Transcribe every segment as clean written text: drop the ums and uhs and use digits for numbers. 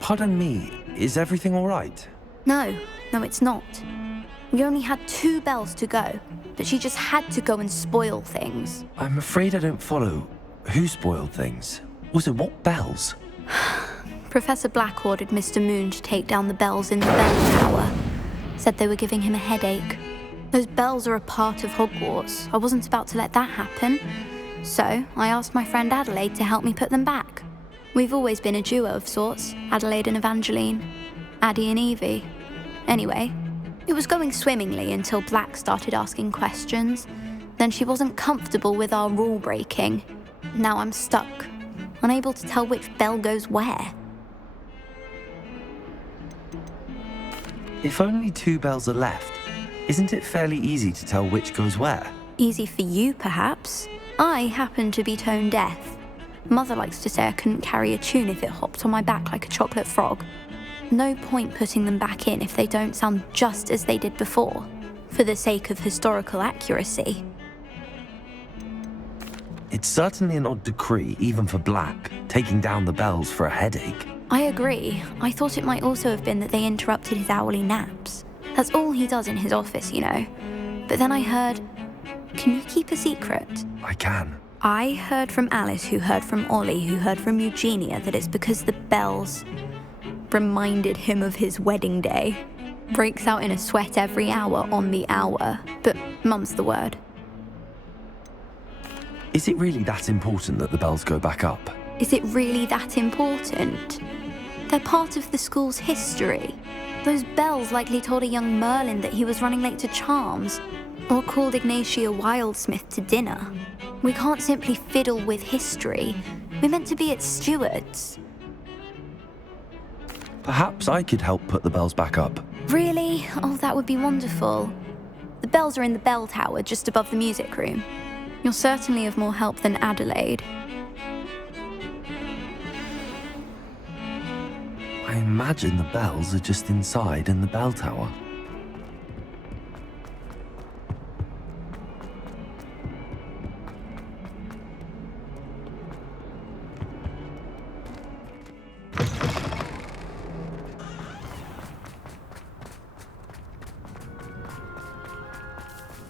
Pardon me, is everything all right? No, it's not. We only had 2 bells to go, but she just had to go and spoil things. I'm afraid I don't follow. Who spoiled things? Also, what bells? Professor Black ordered Mr. Moon to take down the bells in the bell tower. Said they were giving him a headache. Those bells are a part of Hogwarts. I wasn't about to let that happen. So I asked my friend Adelaide to help me put them back. We've always been a duo of sorts, Adelaide and Evangeline, Addie and Evie. Anyway, it was going swimmingly until Black started asking questions. Then she wasn't comfortable with our rule breaking. Now I'm stuck, unable to tell which bell goes where. If only 2 bells are left, isn't it fairly easy to tell which goes where? Easy for you, perhaps. I happen to be tone deaf. Mother likes to say I couldn't carry a tune if it hopped on my back like a chocolate frog. No point putting them back in if they don't sound just as they did before, for the sake of historical accuracy. It's certainly an odd decree, even for Black, taking down the bells for a headache. I agree. I thought it might also have been that they interrupted his hourly naps. That's all he does in his office, you know. But then I heard... Can you keep a secret? I can. I heard from Alice, who heard from Ollie, who heard from Eugenia, that it's because the bells reminded him of his wedding day. Breaks out in a sweat every hour on the hour, but mum's the word. Is it really that important that the bells go back up? Is it really that important? They're part of the school's history. Those bells likely told a young Merlin that he was running late to Charms, or called Ignatia Wildsmith to dinner. We can't simply fiddle with history. We're meant to be its stewards. Perhaps I could help put the bells back up. Really? Oh, that would be wonderful. The bells are in the bell tower just above the music room. You're certainly of more help than Adelaide. I imagine the bells are just inside in the bell tower.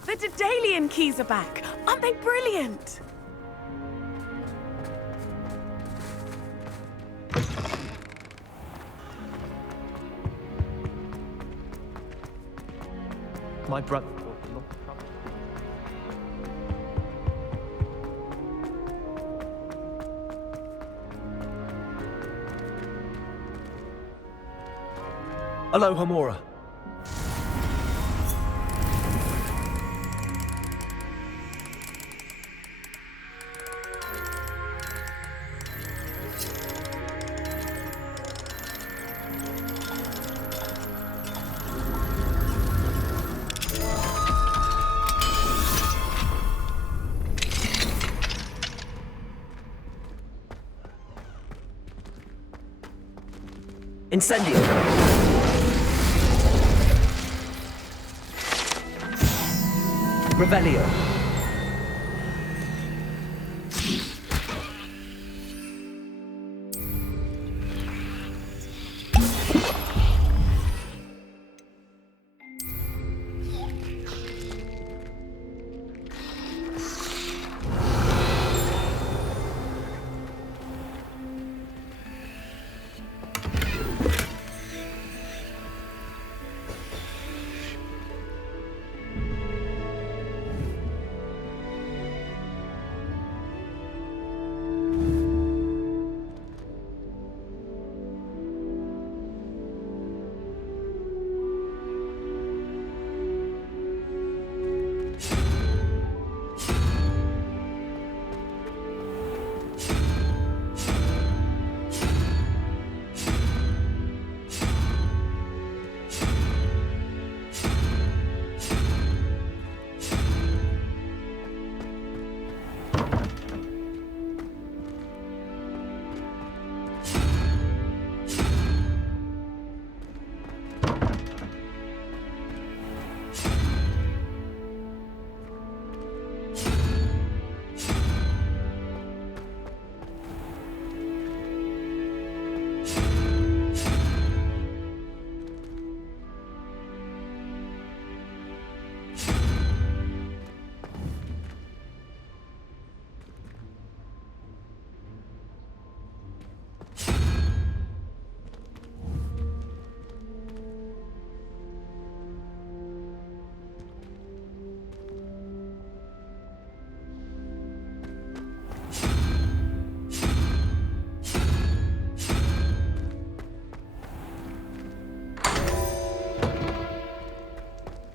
The Daedalian keys are back. Aren't they brilliant? My brother. Hello, Hamora. Incendio! Revelio!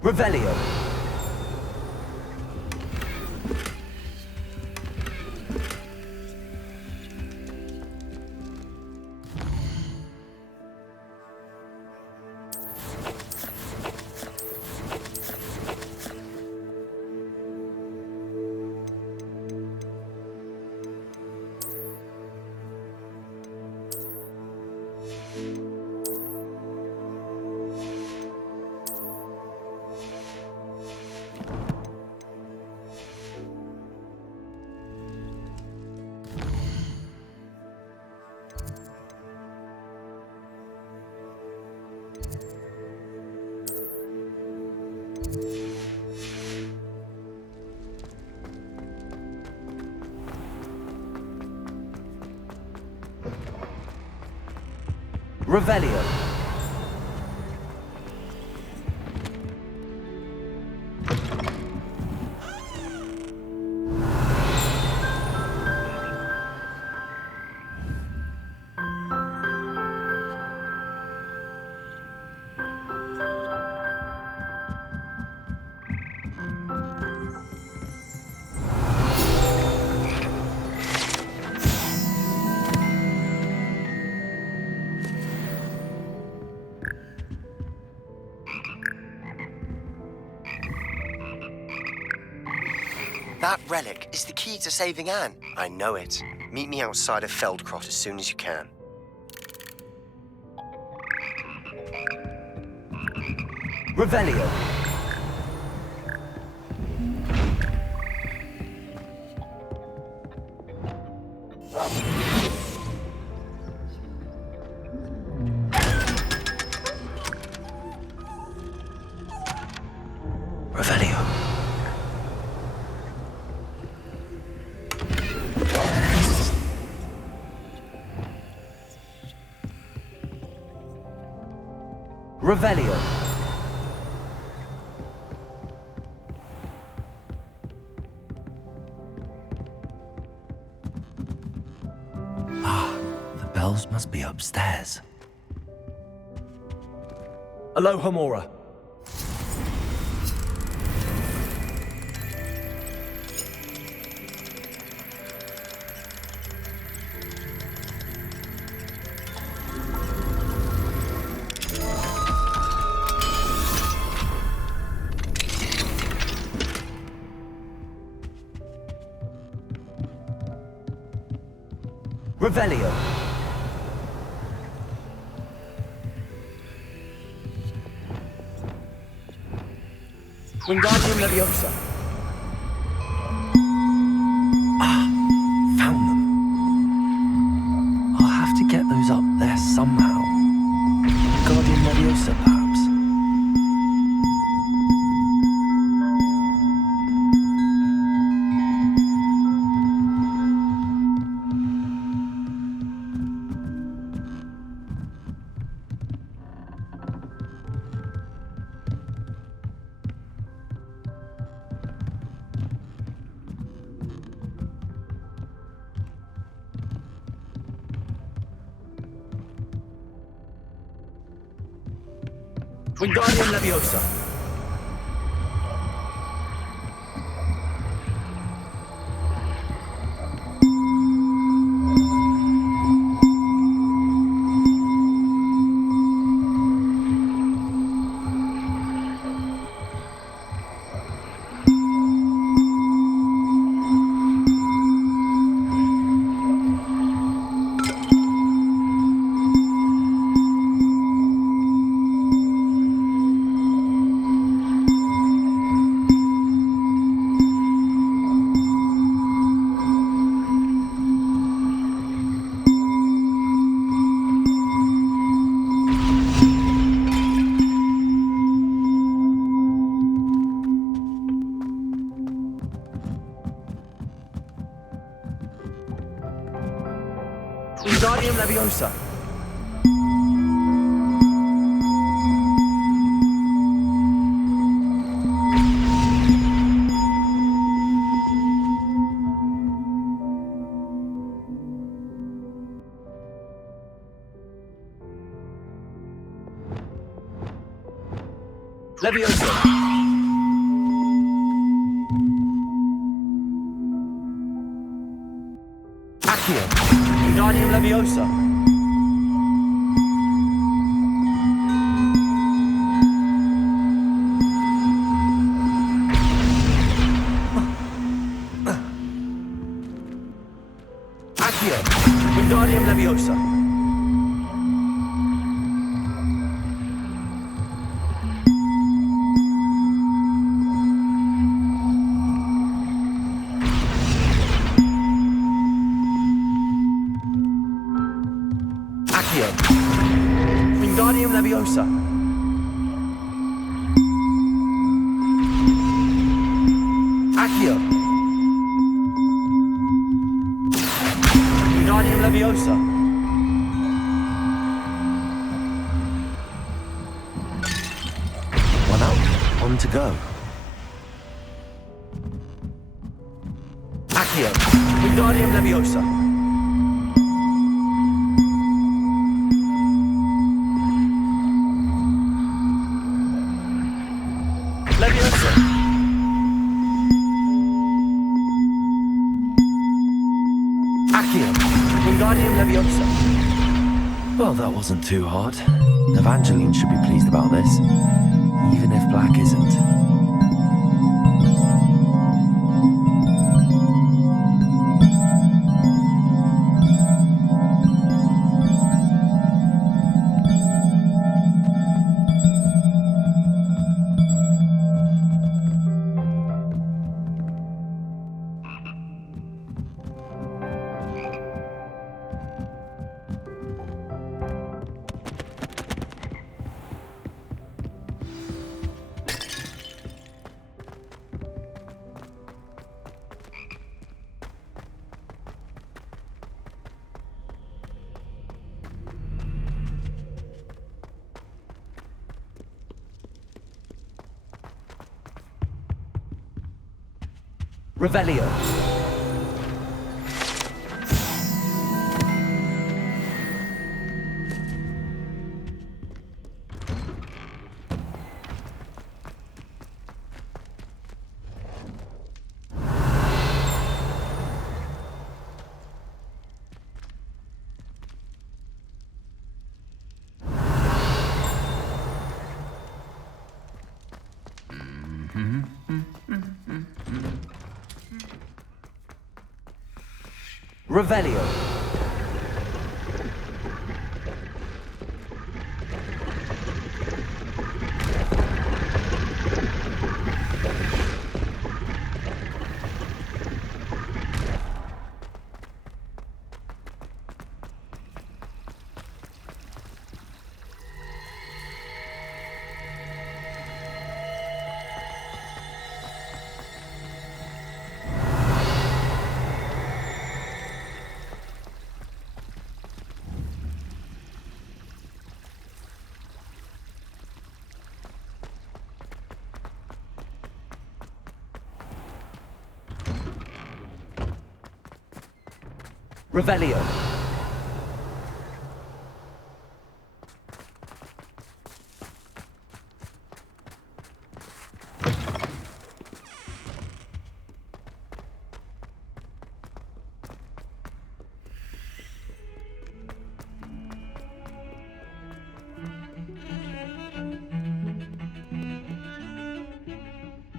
Revelio. Revelio. That relic is the key to saving Anne. I know it. Meet me outside of Feldcrot as soon as you can. Revelio. Revelio. Revelio. Ah, the bells must be upstairs. Aloha Mora. Revelio. Wingardium Leviosa. Found them. I'll have to get those up there somehow. Guardian Leviosa, perhaps. Wingardium Leviosa. Wingardium Leviosa. Leviosa. Accio. Wingardium Leviosa. Accio. Wingardium Leviosa. Accio. Wingardium Leviosa. Accio. Wingardium Leviosa. One up, one to go. Accio. Wingardium Leviosa. Leviosa. Accio. Wingardium Leviosa. Well, that wasn't too hard. Evangeline should be pleased about this, even if Black isn't. Revelio. Revelio. Revelio.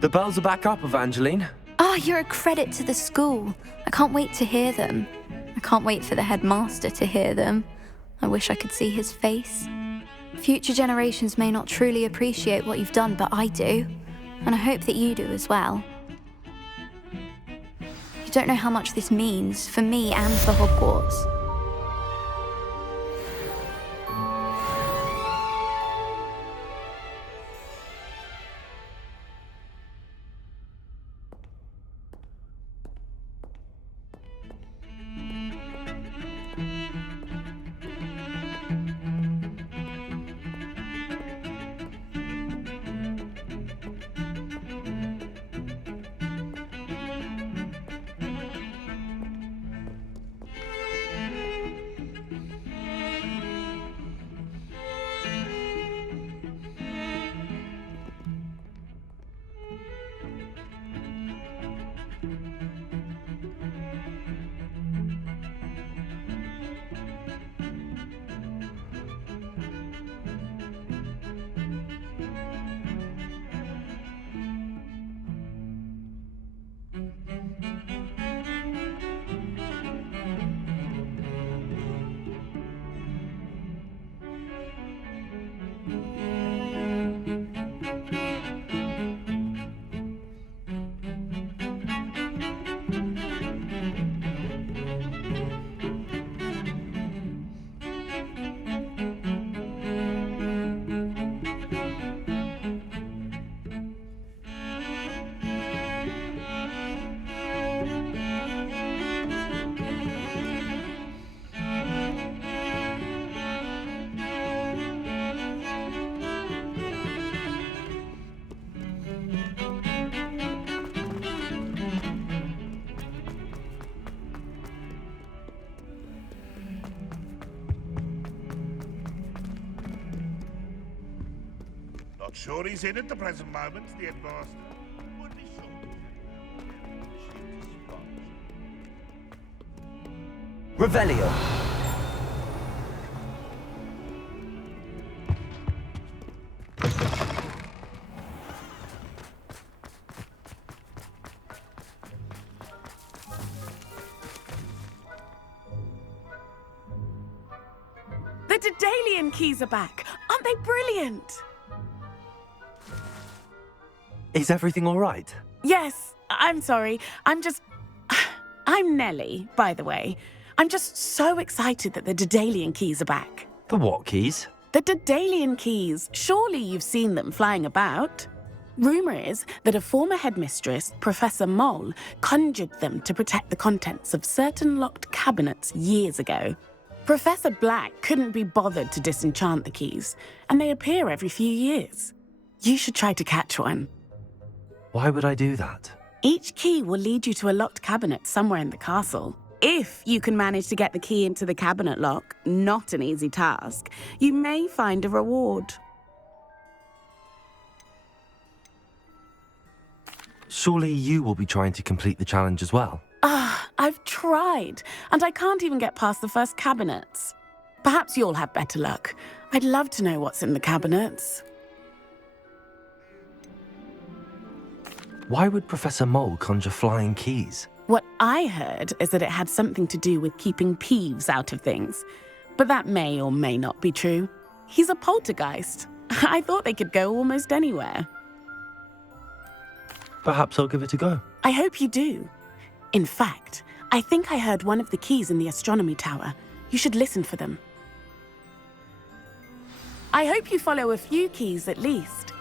The bells are back up, Evangeline. Oh, you're a credit to the school. I can't wait to hear them. I can't wait for the headmaster to hear them. I wish I could see his face. Future generations may not truly appreciate what you've done, but I do. And I hope that you do as well. You don't know how much this means for me and for Hogwarts. Not sure he's in at the present moment, the headmaster. Would be sure. Revelio. The Daedalian keys are back. Aren't they brilliant? Is everything all right? Yes, I'm sorry. I'm Nellie, by the way. I'm just so excited that the Daedalian keys are back. The what keys? The Daedalian keys. Surely you've seen them flying about. Rumour is that a former headmistress, Professor Mole, conjured them to protect the contents of certain locked cabinets years ago. Professor Black couldn't be bothered to disenchant the keys, and they appear every few years. You should try to catch one. Why would I do that? Each key will lead you to a locked cabinet somewhere in the castle. If you can manage to get the key into the cabinet lock, not an easy task, you may find a reward. Surely you will be trying to complete the challenge as well. I've tried, and I can't even get past the first cabinets. Perhaps you'll have better luck. I'd love to know what's in the cabinets. Why would Professor Mole conjure flying keys? What I heard is that it had something to do with keeping Peeves out of things. But that may or may not be true. He's a poltergeist. I thought they could go almost anywhere. Perhaps I'll give it a go. I hope you do. In fact, I think I heard one of the keys in the astronomy tower. You should listen for them. I hope you follow a few keys at least.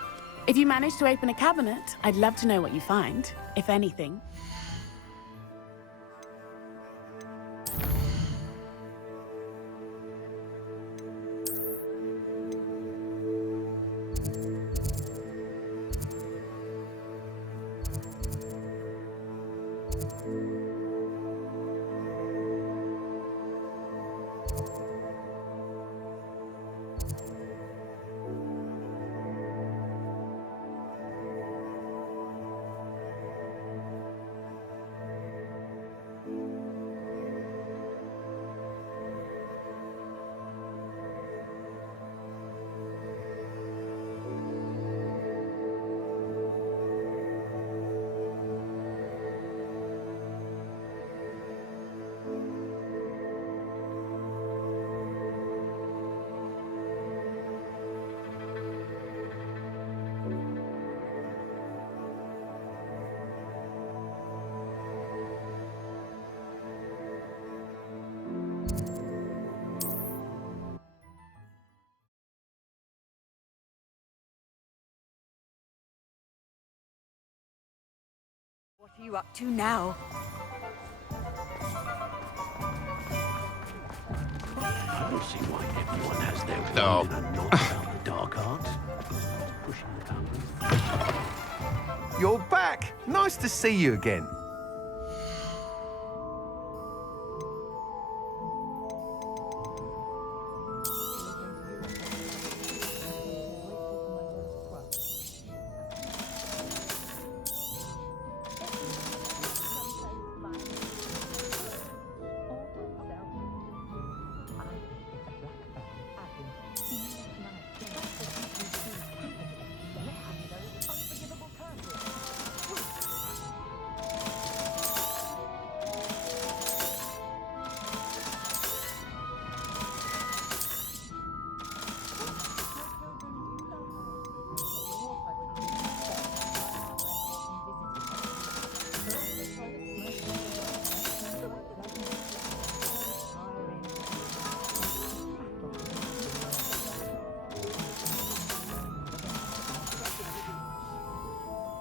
If you manage to open a cabinet, I'd love to know what you find, if anything. What are you up to now? I don't see why everyone has their No. one and not about the dark arts. Pushing the boundaries. You're back! Nice to see you again.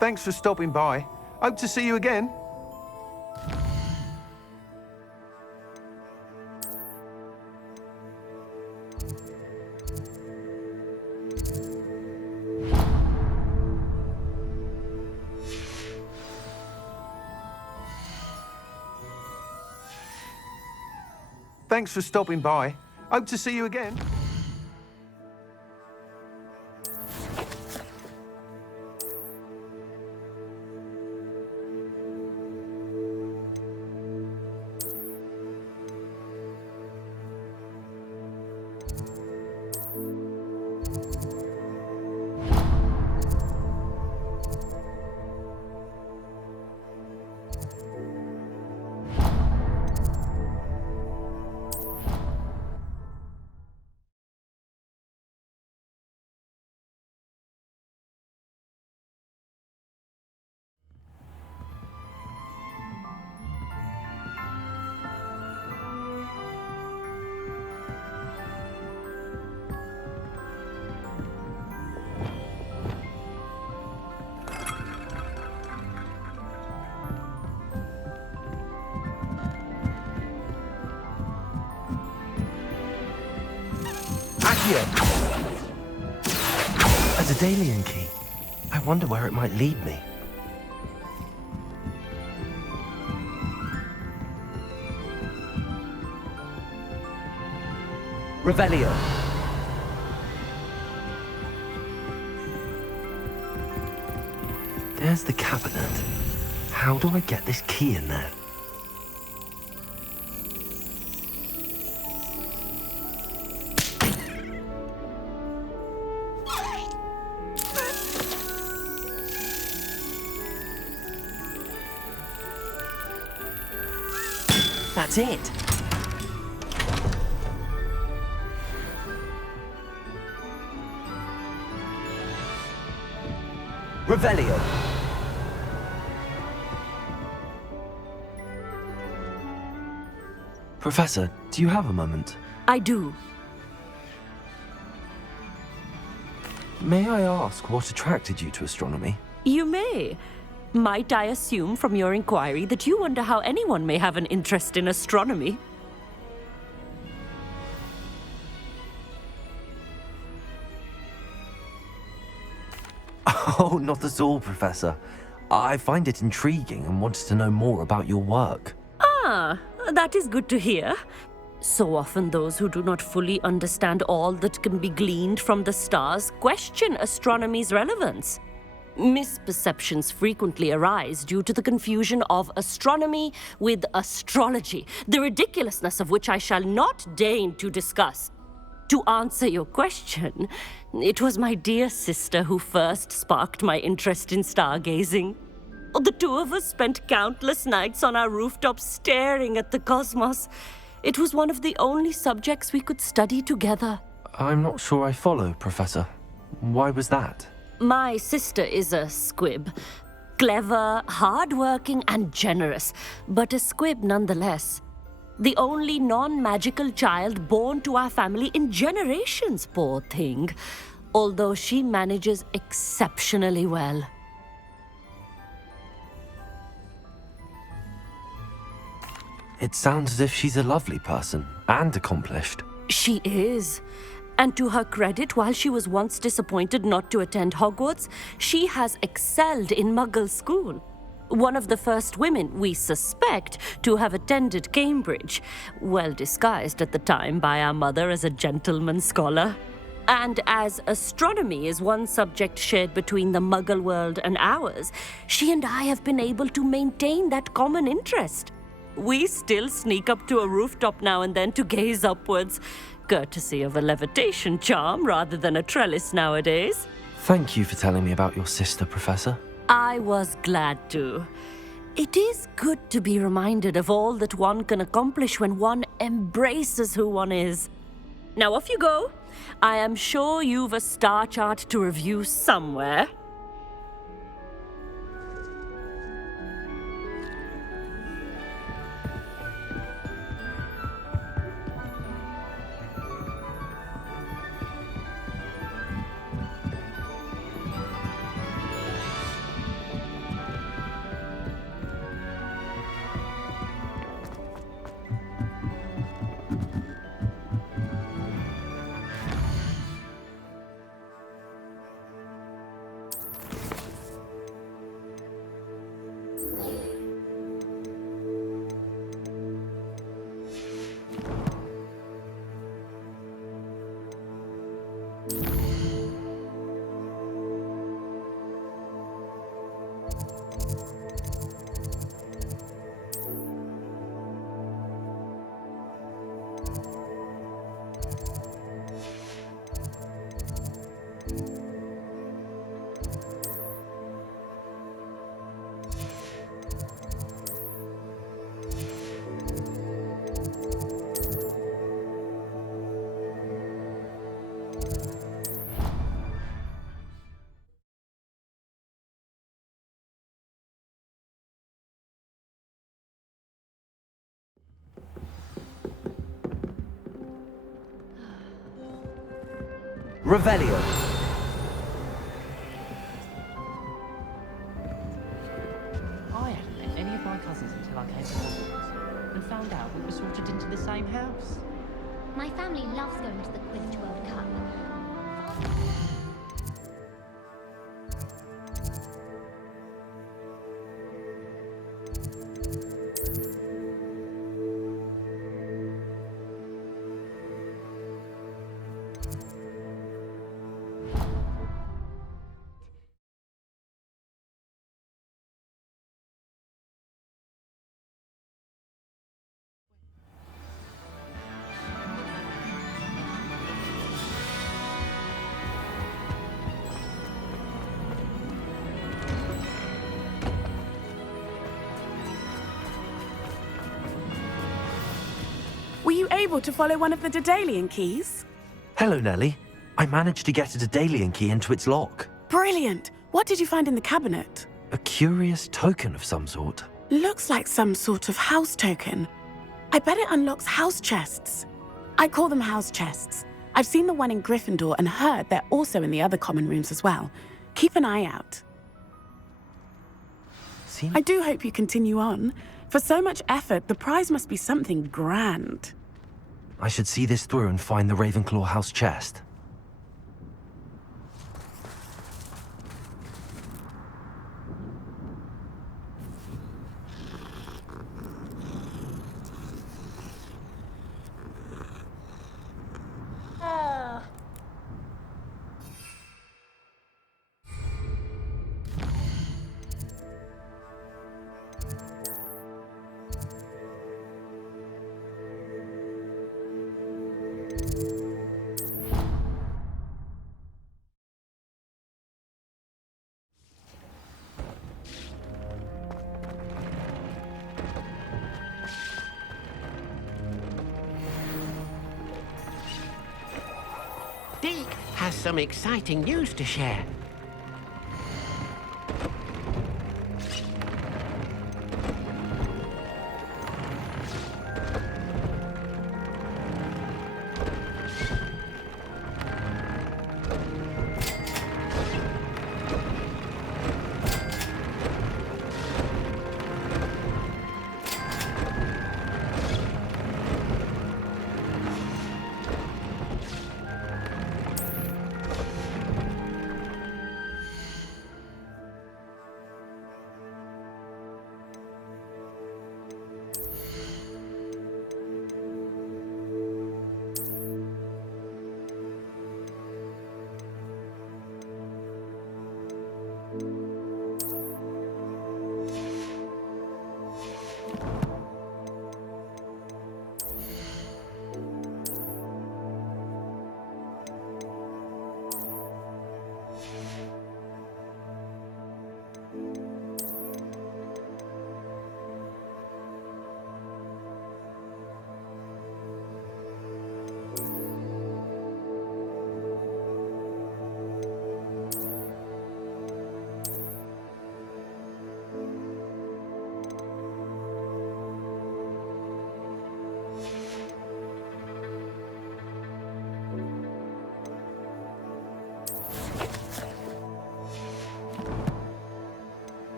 Thanks for stopping by. Hope to see you again. Thanks for stopping by. Hope to see you again. Revelio! A Daedalian key. I wonder where it might lead me. Revelio! There's the cabinet. How do I get this key in there? That's it. Revelio! Professor, do you have a moment? I do. May I ask what attracted you to astronomy? You may. Might I assume from your inquiry that you wonder how anyone may have an interest in astronomy? Oh, not at all, Professor. I find it intriguing and wanted to know more about your work. Ah, that is good to hear. So often those who do not fully understand all that can be gleaned from the stars question astronomy's relevance. Misperceptions frequently arise due to the confusion of astronomy with astrology, the ridiculousness of which I shall not deign to discuss. To answer your question, it was my dear sister who first sparked my interest in stargazing. The two of us spent countless nights on our rooftops staring at the cosmos. It was one of the only subjects we could study together. I'm not sure I follow, Professor. Why was that? My sister is a squib. Clever, hardworking, and generous, but a squib nonetheless. The only non-magical child born to our family in generations, poor thing. Although she manages exceptionally well. It sounds as if she's a lovely person and accomplished. She is. And to her credit, while she was once disappointed not to attend Hogwarts, she has excelled in Muggle school. One of the first women, we suspect, to have attended Cambridge, well disguised at the time by our mother as a gentleman scholar. And as astronomy is one subject shared between the Muggle world and ours, she and I have been able to maintain that common interest. We still sneak up to a rooftop now and then to gaze upwards, courtesy of a levitation charm rather than a trellis nowadays. Thank you for telling me about your sister, Professor. I was glad to. It is good to be reminded of all that one can accomplish when one embraces who one is. Now off you go. I am sure you've a star chart to review somewhere. Revelio! I hadn't met any of my cousins until I came to Hogwarts and found out we were sorted into the same house. My family loves going to the Quidditch World Cup. Were you able to follow one of the Daedalian keys? Hello, Nellie. I managed to get a Daedalian key into its lock. Brilliant! What did you find in the cabinet? A curious token of some sort. Looks like some sort of house token. I bet it unlocks house chests. I call them house chests. I've seen the one in Gryffindor and heard they're also in the other common rooms as well. Keep an eye out. I do hope you continue on. For so much effort, the prize must be something grand. I should see this through and find the Ravenclaw house chest. Deke has some exciting news to share.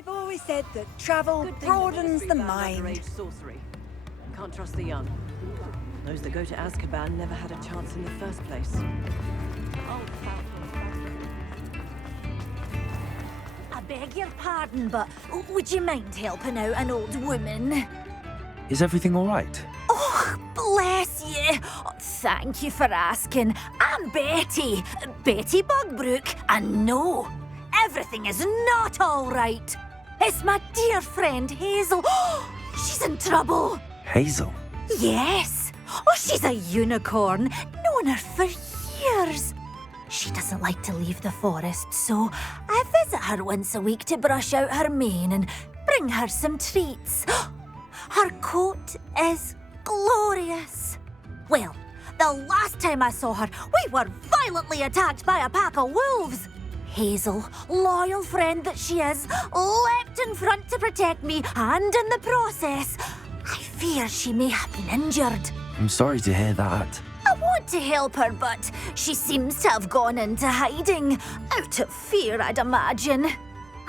I've always said that travel broadens the mind. Sorcery. Can't trust the young. Those that go to Azkaban never had a chance in the first place. I beg your pardon, but would you mind helping out an old woman? Is everything all right? Oh, bless you. Oh, thank you for asking. I'm Betty. Betty Bugbrook. And no, everything is not all right. It's my dear friend Hazel. She's in trouble. Hazel? Yes. Oh, she's a unicorn. Known her for years. She doesn't like to leave the forest, so I visit her once a week to brush out her mane and bring her some treats. Her coat is glorious. Well, the last time I saw her, we were violently attacked by a pack of wolves. Hazel, loyal friend that she is, leapt in front to protect me, and in the process, I fear she may have been injured. I'm sorry to hear that. I want to help her, but she seems to have gone into hiding. Out of fear, I'd imagine.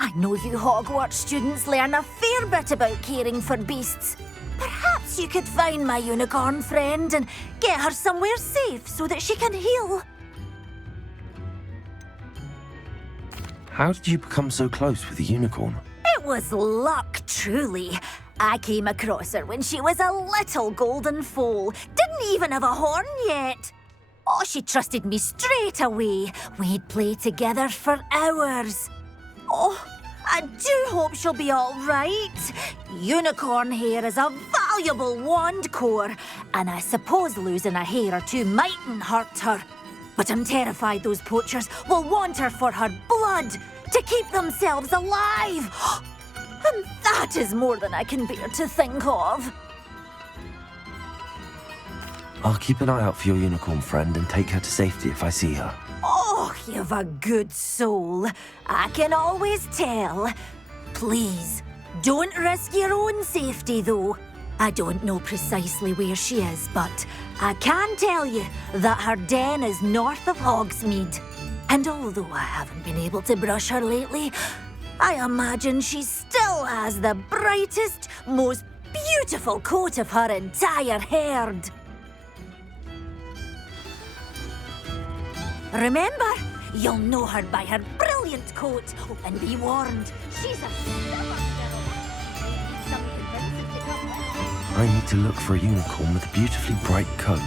I know you Hogwarts students learn a fair bit about caring for beasts. Perhaps you could find my unicorn friend and get her somewhere safe so that she can heal. How did you become so close with the unicorn? It was luck, truly. I came across her when she was a little golden foal. Didn't even have a horn yet. Oh, she trusted me straight away. We'd play together for hours. Oh, I do hope she'll be all right. Unicorn hair is a valuable wand core, and I suppose losing a hair or two mightn't hurt her. But I'm terrified those poachers will want her for her blood to keep themselves alive. And that is more than I can bear to think of. I'll keep an eye out for your unicorn friend and take her to safety if I see her. Oh, you've a good soul. I can always tell. Please, don't risk your own safety, though. I don't know precisely where she is, but I can tell you that her den is north of Hogsmeade. And although I haven't been able to brush her lately, I imagine she still has the brightest, most beautiful coat of her entire herd. Remember, you'll know her by her brilliant coat. Oh, and be warned, she's a stubborn girl. Some convincing to come with. I need to look for a unicorn with a beautifully bright coat.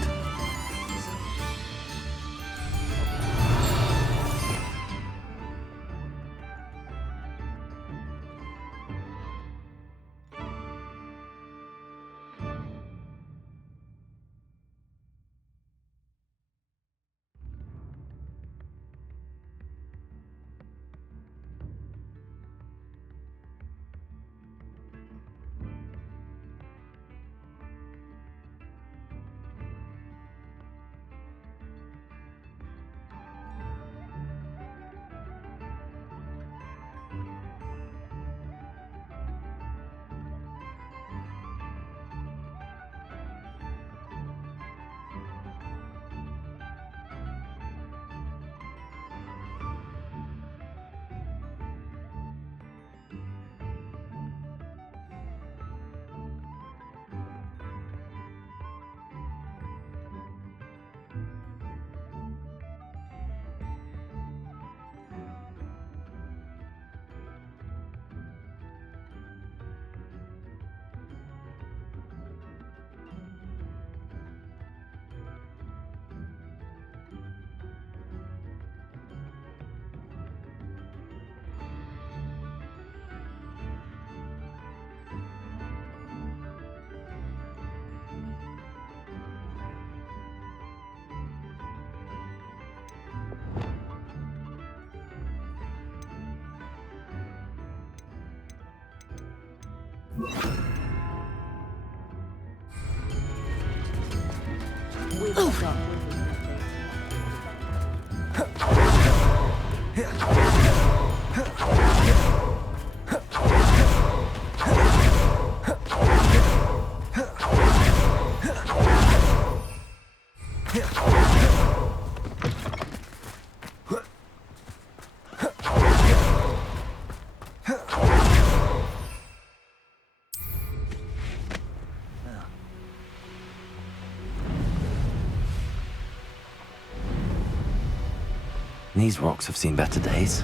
These rocks have seen better days.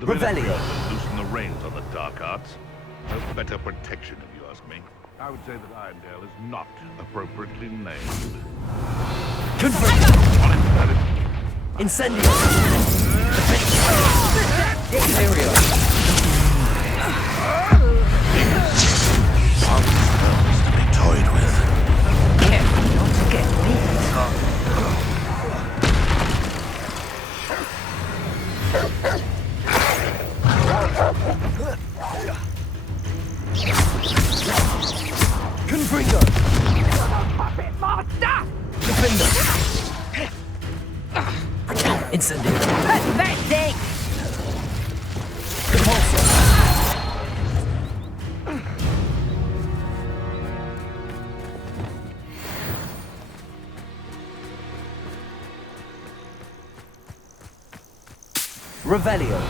The Revelio. Ministry loosen the reins on the dark arts. No better protection, if you ask me. I would say that Irondale is not appropriately named. Incendio! Imperial! Some spells to be toyed with. Careful not to get beat. Confringo! Defender! Incendio! Birthday! Repulsor! Revelio!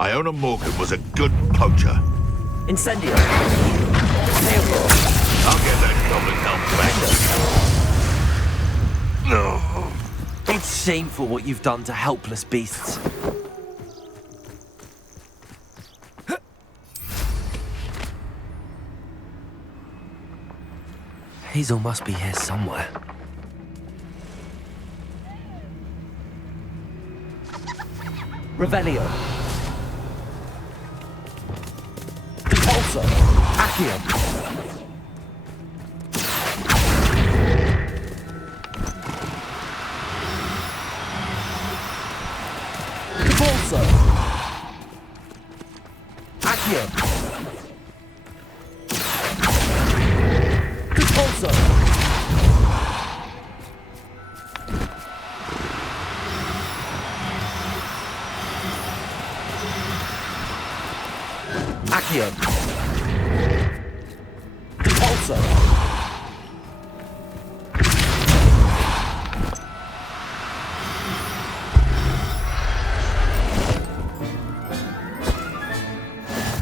Iona Morgan was a good poacher. Incendio! I'll get that goblin help back. No. It's shameful what you've done to helpless beasts. Hazel must be here somewhere. Revelio. Repulsor. Accio. Repulsor. Accio. Repulsor. Accio. Repulsor.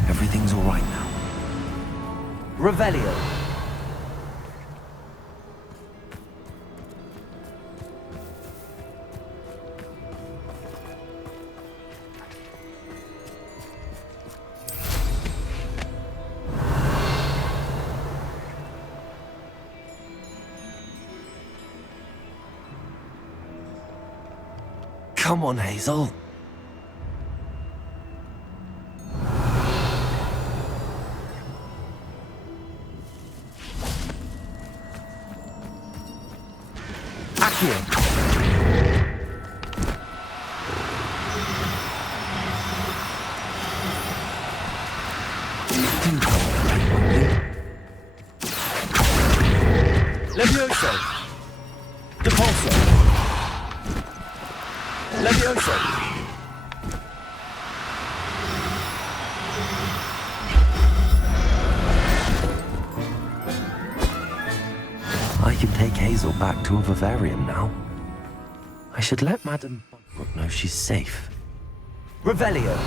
Everything's all right now. Revelio. Come on, Hazel. Accio. Do cooperate, won't you? Levioso. Repulsor. Levioso. I can take Hazel back to a vivarium now. I should let Madame Bugbrook know she's safe. Revelio.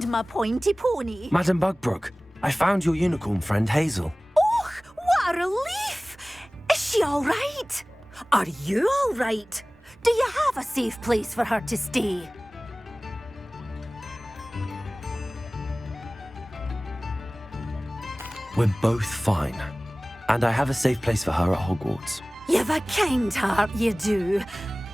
find my pointy pony? Madam Bugbrook, I found your unicorn friend Hazel. Oh, what a relief! Is she all right? Are you all right? Do you have a safe place for her to stay? We're both fine. And I have a safe place for her at Hogwarts. You've a kind heart, you do.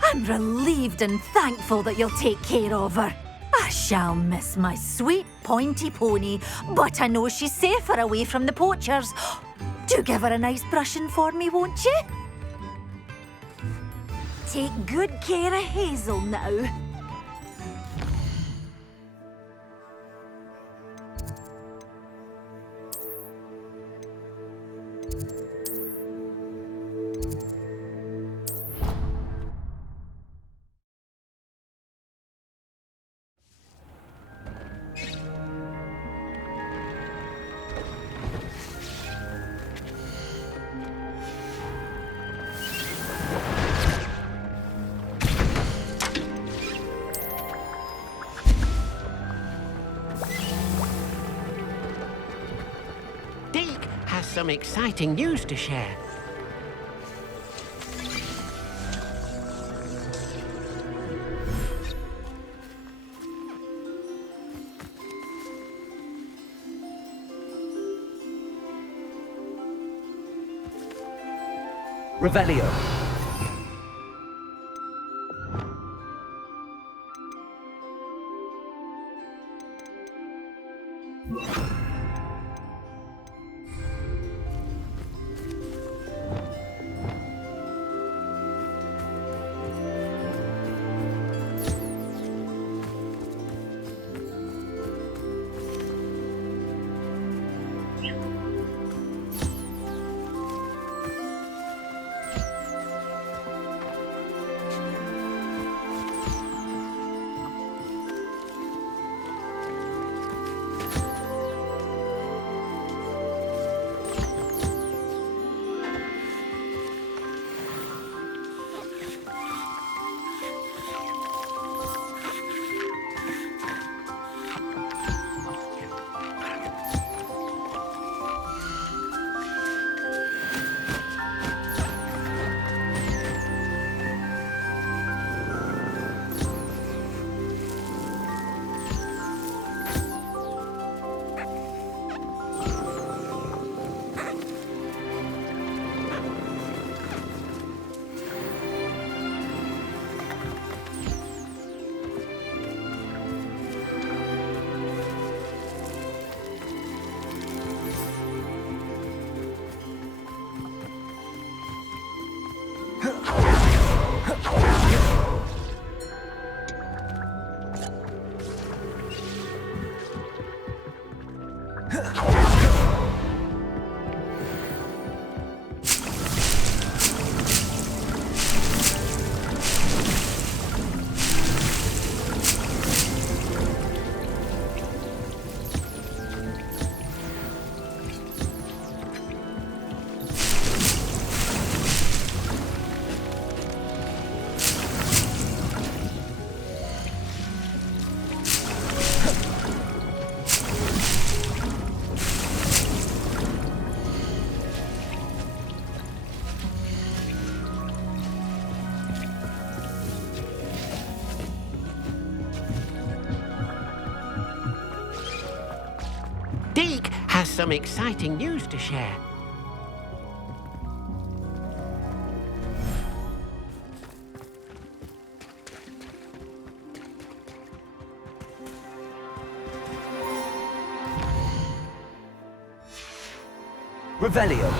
I'm relieved and thankful that you'll take care of her. I shall miss my sweet pointy pony, but I know she's safer away from the poachers. Do give her a nice brushing for me, won't you? Take good care of Hazel now. Deke has some exciting news to share. Revelio. Deke has some exciting news to share. Revelio.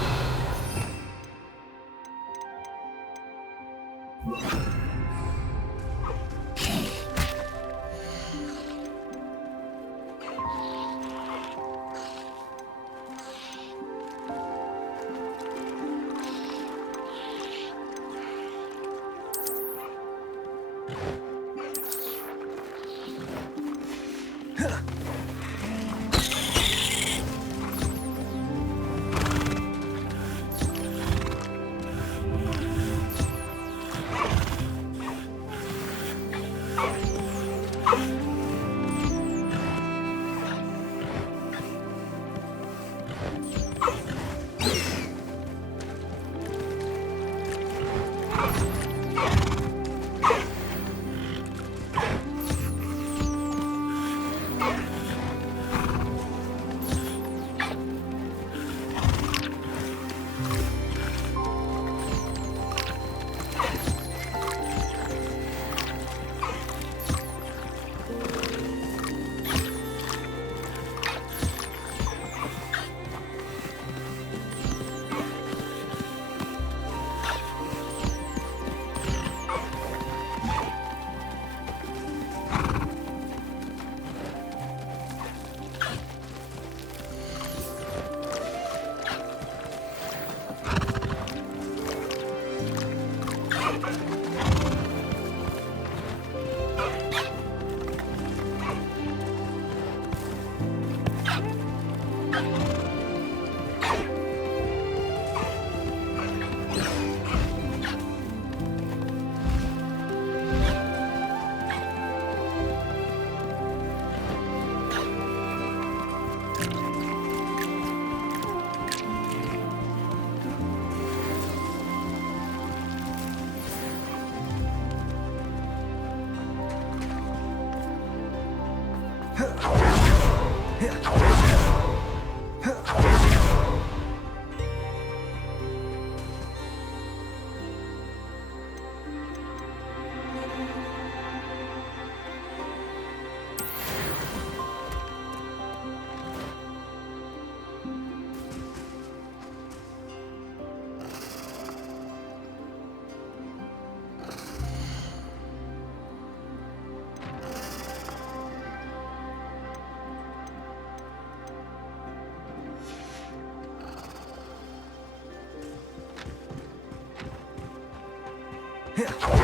Yeah.